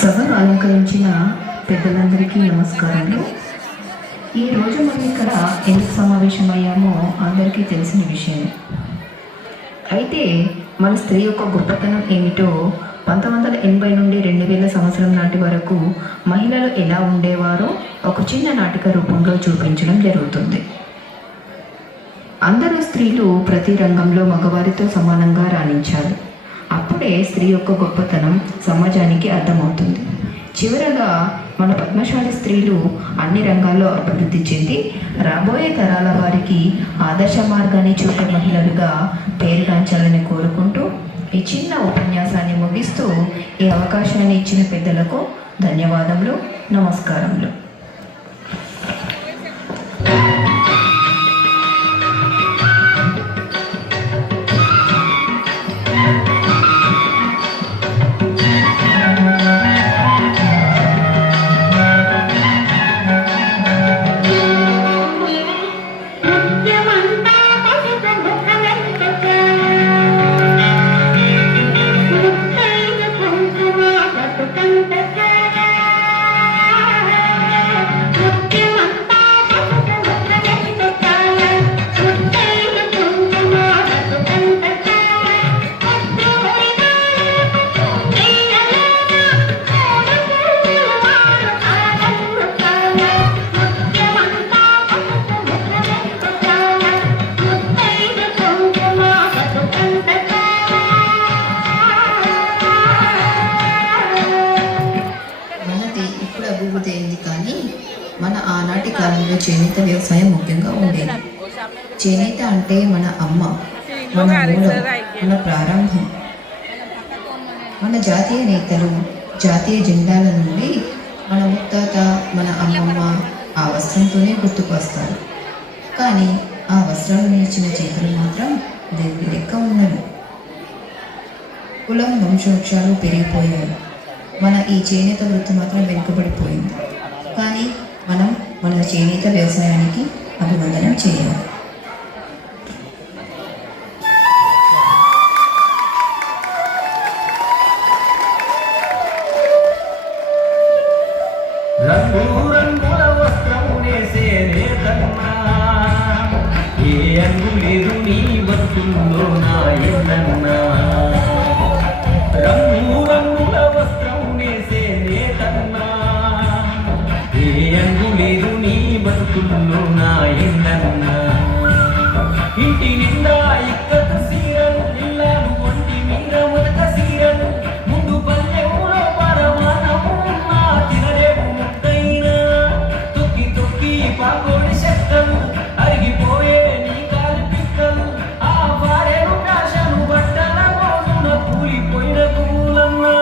సభను అలంకరించిన పెద్దలందరికీ నమస్కారాలు. ఈరోజు మనం ఇక్కడ ఎందుకు సమావేశమయ్యామో అందరికీ తెలిసిన విషయం. అయితే మన స్త్రీ యొక్క గొప్పతనం ఏమిటో 1980 నుండి 2000 సంవత్సరం నాటి వరకు మహిళలు ఎలా ఉండేవారో ఒక చిన్న నాటక రూపంలో చూపించడం జరుగుతుంది. అందరూ స్త్రీలు ప్రతి రంగంలో మగవారితో సమానంగా రాణించాలి. అప్పుడే స్త్రీ యొక్క గొప్పతనం సమాజానికి అర్థమవుతుంది. చివరగా మన పద్మశాలి స్త్రీలు అన్ని రంగాల్లో అభివృద్ధి చెంది రాబోయే తరాల వారికి ఆదర్శ మార్గాన్ని చూపే మహిళలుగా పేరుగాంచాలని కోరుకుంటూ ఈ చిన్న ఉపన్యాసాన్ని ముగిస్తూ ఈ అవకాశాన్ని ఇచ్చిన పెద్దలకు ధన్యవాదములు, నమస్కారములు. కానీ మన ఆనాటి కాలంలో చేనేత వ్యవసాయం ముఖ్యంగా ఉండేది. చేనేత అంటే మన అమ్మ, మన మూలం, మన ప్రారంభం. మన జాతీయ నేతలు జాతీయ జెండాల నుండి మన ముత్తాత, మన అమ్మమ్మ ఆ వస్త్రంతోనే గుర్తుకు వస్తారు. కానీ ఆ వస్త్రాలు నిలిచిన చేతులు మాత్రం దేవుడి లెక్క ఉన్నవి. కులం వంశవృక్షాలు పెరిగిపోయాయి. మన ఈ చేనేత వృత్తి మాత్రం వెనుకబడిపోయింది. కానీ మనం మన చేనేత వ్యవసాయానికి అభివందనం చేయాలి. రంగుల వస్త్రము నేసే నేతన్నా, ఏ అంగులేదు నీ వస్తుల్లో నా ఎన్నన్నా. రంగుల వస్త్రము నేసే నేతన్నా, ఏ అంగులేదు నీ బతుకుల్లో నా ఎన్నన్నా. ఇంటి నిండా ఇక్కత సీరలు, ఇల్లాలు ఒంటి మీద మొదట సీరలు, ముందు పల్లెములో పరమానము నా తినలేము ముద్దైనా. తొక్కి తొక్కి పాకోడి చెక్కలు, అరిగిపోయే నీ కాలి పిక్కలు, ఆ భార్యను కాశను బట్టల మోజున కూలిపోయిన పూలన్నా.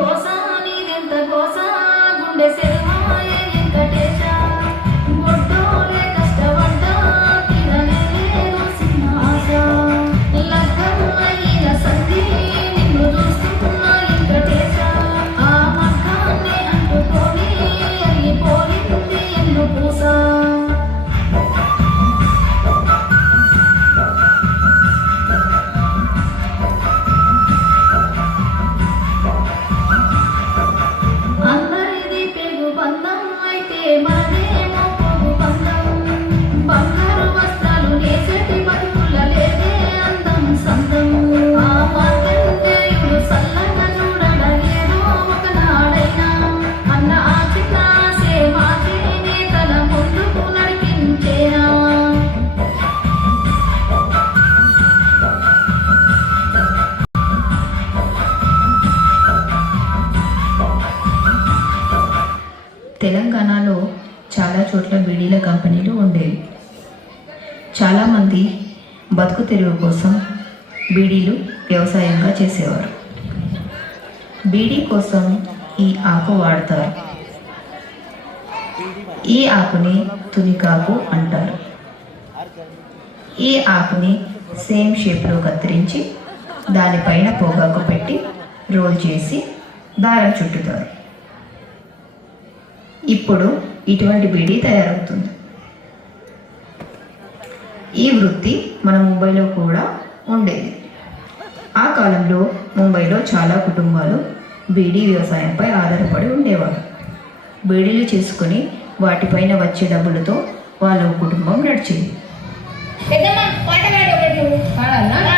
గోసా నీదెంత గోసా, గుండె సెలవాయే వెంకటేశ, గొడ్డోలే కష్టపడ్డా తినలేదు సింహాస. లగ్గం అయిన సంధి నిన్ను చూస్తున్నా వెంకటేశ, ఆ మగ్గాన్ని అంటుకొని అరిగిపోయింది ఎన్ను పూస. అందరిది పెగు బంధం అయితే మనదేమో పొగు బంధం. బంగారు వస్త్రాలు నేసేటి బతుకుల లేదే అందం సందం. ఆ మార్కండేయుడు సల్లగా చూడడేదో ఒకనాడైనా, అన్న ఆ చిత్రాసే మా చేనేతల ముందుకు నడిపించేనా. తెలంగాణలో చాలా చోట్ల బీడీల కంపెనీలు ఉండేవి. చాలామంది బతుకు తెరువు కోసం బీడీలు వ్యవసాయంగా చేసేవారు. బీడీ కోసం ఈ ఆకు వాడతారు. ఈ ఆకుని తునికాకు అంటారు. ఈ ఆకుని సేమ్ షేప్లో కత్తిరించి దానిపైన పొగాకు పెట్టి రోల్ చేసి దారం చుట్టుతారు. ఇప్పుడు ఇటువంటి బీడీ తయారవుతుంది. ఈ వృత్తి మన ముంబైలో కూడా ఉండేది. ఆ కాలంలో ముంబైలో చాలా కుటుంబాలు బీడీ వ్యవసాయంపై ఆధారపడి ఉండేవారు. బీడీలు చేసుకుని వాటిపైన వచ్చే డబ్బులతో వాళ్ళ కుటుంబం నడిచేది. పెద్దమ్మ పాట పాడు ఒకటి. పాడాలా?